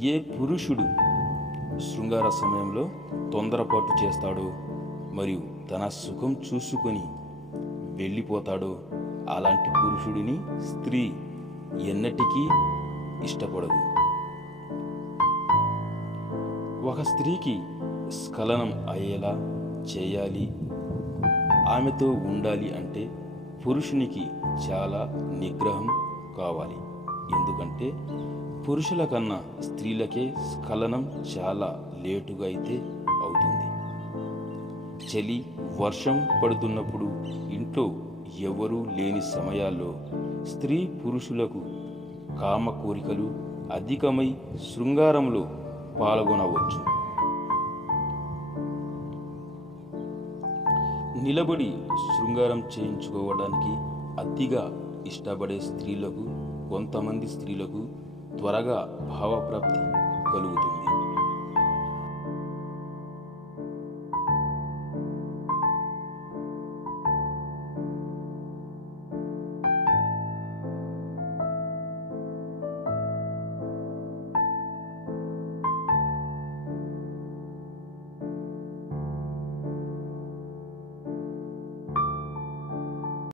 ఏ పురుషుడు శృంగార సమయంలో తొందరపాటు చేస్తాడో మరియు తన సుఖం చూసుకొని వెళ్ళిపోతాడో అలాంటి పురుషుడిని స్త్రీ ఎన్నటికీ ఇష్టపడదు. ఒక స్త్రీకి స్ఖలనం అయ్యేలా చేయాలి, ఆమెతో ఉండాలి అంటే పురుషునికి చాలా నిగ్రహం కావాలి. ఎందుకంటే పురుషుల కన్నా స్త్రీలకే స్ఖలనం చాలా లేటుగా అయితే అవుతుంది. చలి వర్షం పడుతున్నప్పుడు ఇంట్లో ఎవరూ లేని సమయాల్లో స్త్రీ పురుషులకు కామ కోరికలు అధికమై శృంగారంలో పాల్గొనవచ్చు. నిలబడి శృంగారం చేయించుకోవడానికి అతిగా ఇష్టపడే స్త్రీలకు కొంతమంది స్త్రీలకు త్వరగా భావప్రాప్తి కలుగుతుంది.